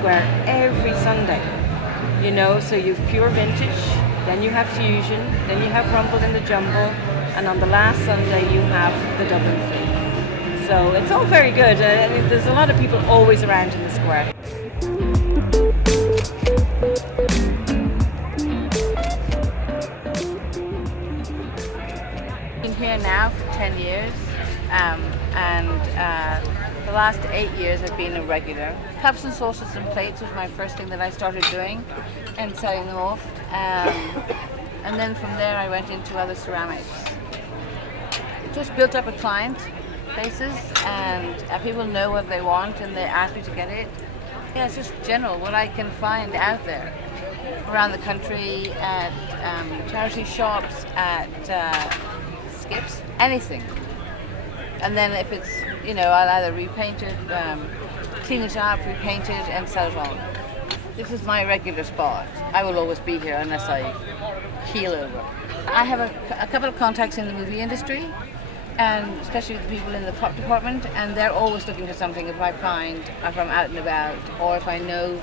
Square every Sunday. You know, so you've pure vintage, then you have fusion, then you have rumble in the jumble, and on the last Sunday you have the Dublin Flea. So it's all very good. There's a lot of people always around in the square. Been here now for 10 years, and the last 8 years I've been a regular. Cups and saucers and plates was my first thing that I started doing and selling them off. And then from there I went into other ceramics. Just built up a client basis, and people know what they want and they ask me to get it. Yeah, it's just general, what I can find out there around the country, at charity shops, at skips, anything. And then if it's, you know, I'll either repaint it, clean it up, repaint it and sell it on. This is my regular spot. I will always be here unless I keel over. I have a couple of contacts in the movie industry, and especially with the people in the prop department, and they're always looking for something. If I'm out and about, or if I know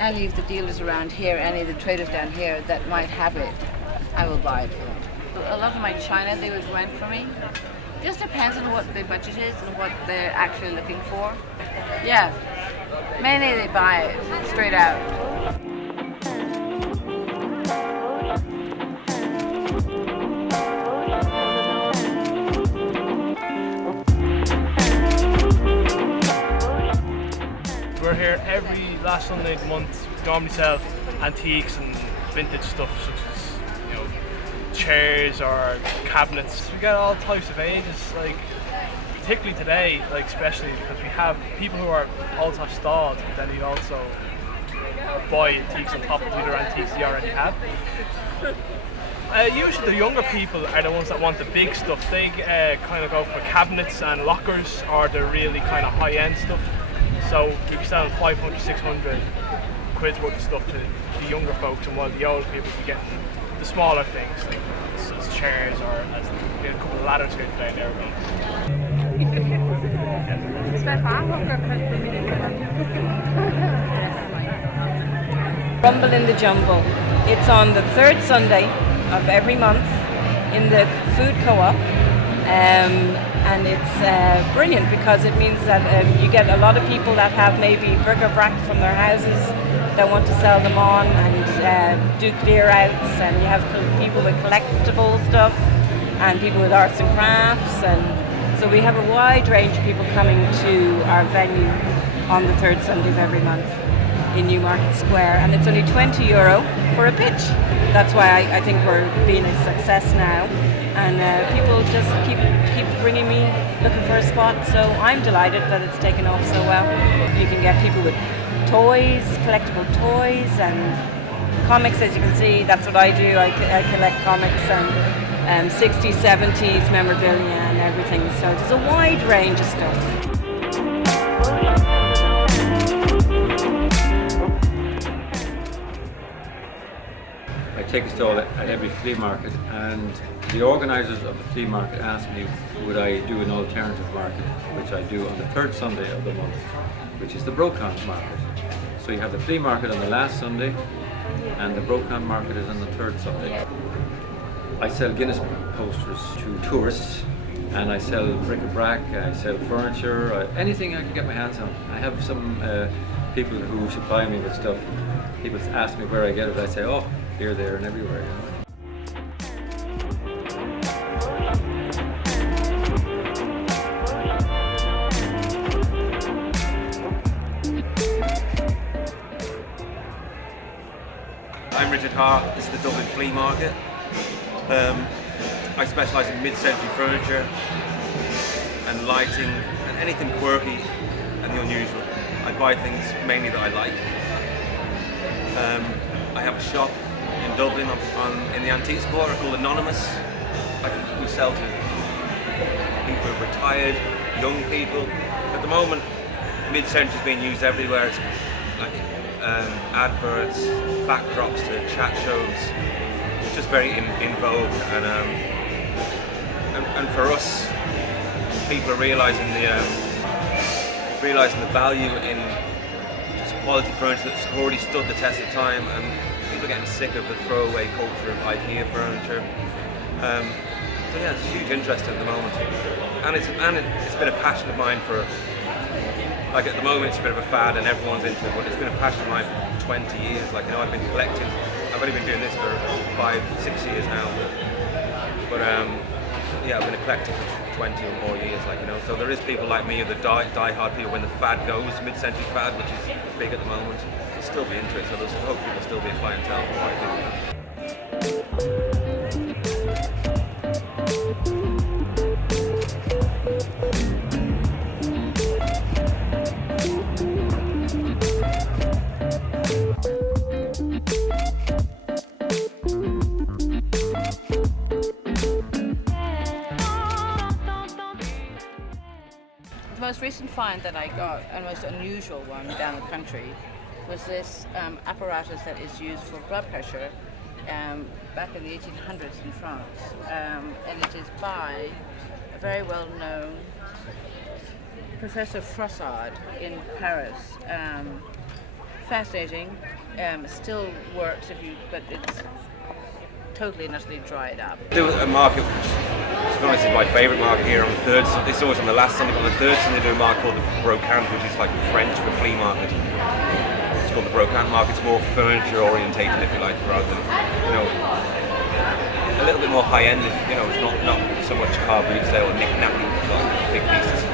any of the dealers around here, any of the traders down here that might have it, I will buy it for them. A lot of my china they would rent for me. Just depends on what the budget is and what they're actually looking for. Yeah, mainly they buy it straight out. We're here every last Sunday of the month. We normally sell antiques and vintage stuff such as, you know, chairs or cabinets. We get all types of ages, like particularly today, like especially because we have people who are also have stalls, but then you also buy antiques on top of the other antiques you already have. Usually the younger people are the ones that want the big stuff. They kind of go for cabinets and lockers, or the really kind of high-end stuff. So we'd be selling 500, 600 quid's worth of stuff to the younger folks, and while the older people would be getting the smaller things, like as chairs, or as we had a couple of ladders here today. There we Rumble in the Jumble. It's on the third Sunday of every month in the food co-op. And it's brilliant because it means that you get a lot of people that have maybe bric-a-brac from their houses that want to sell them on and do clear outs, and you have people with collectible stuff and people with arts and crafts, and so we have a wide range of people coming to our venue on the third Sunday of every month in Newmarket Square, and it's only €20 for a pitch. That's why I think we're being a success now. And people just keep bringing me looking for a spot, so I'm delighted that it's taken off so well. You can get people with toys, collectible toys, and comics. As you can see, that's what I do. I collect comics and 60s, 70s memorabilia and everything. So there's a wide range of stuff. I take a stall at every flea market, and the organisers of the flea market asked me would I do an alternative market, which I do on the third Sunday of the month, which is the Brocon market. So you have the flea market on the last Sunday, and the Brocon market is on the third Sunday. I sell Guinness posters to tourists, and I sell bric-a-brac, I sell furniture, anything I can get my hands on. I have some people who supply me with stuff. People ask me where I get it, I say, oh, here, there, and everywhere. You know? I'm Richard Hart. This is the Dublin Flea Market. I specialise in mid-century furniture and lighting and anything quirky and the unusual. I buy things mainly that I like. I have a shop in Dublin in the Antiques Quarter called Anonymous. We sell to people who are retired, young people. At the moment, mid-century is being used everywhere. It's like adverts, backdrops to chat shows. It's just very in vogue, and for us, people are realising the value in just quality furniture that's already stood the test of time, and people are getting sick of the throwaway culture of IKEA furniture. So yeah, it's huge interest at the moment, and it's been a passion of mine for, like, at the moment it's a bit of a fad and everyone's into it, but it's been a passion of mine for 20 years. Like, you know, I've been collecting. I've only been doing this for 5-6 years now, but yeah, I've been a collector for 20 or more years. Like, you know, so there is people like me, the die-hard people, when the fad goes, mid-century fad, which is big at the moment, there'll still be into it. So hopefully there'll still be a clientele for what I do. The most recent find that I got, and most unusual one down the country, was this apparatus that is used for blood pressure back in the 1800s in France. And it is by a very well-known Professor Frossard in Paris. Fascinating, still works but it's totally and utterly dried up. Do a market, to be honest, is my favourite market here on the third. It's always on the last Sunday, but on the third Sunday they do a market called the Brocante, which is like French for flea market. It's called the Brocante market. It's more furniture orientated, if you like, rather than, you know, a little bit more high end. You know, it's not so much car boot sale or knick-knack, like big pieces.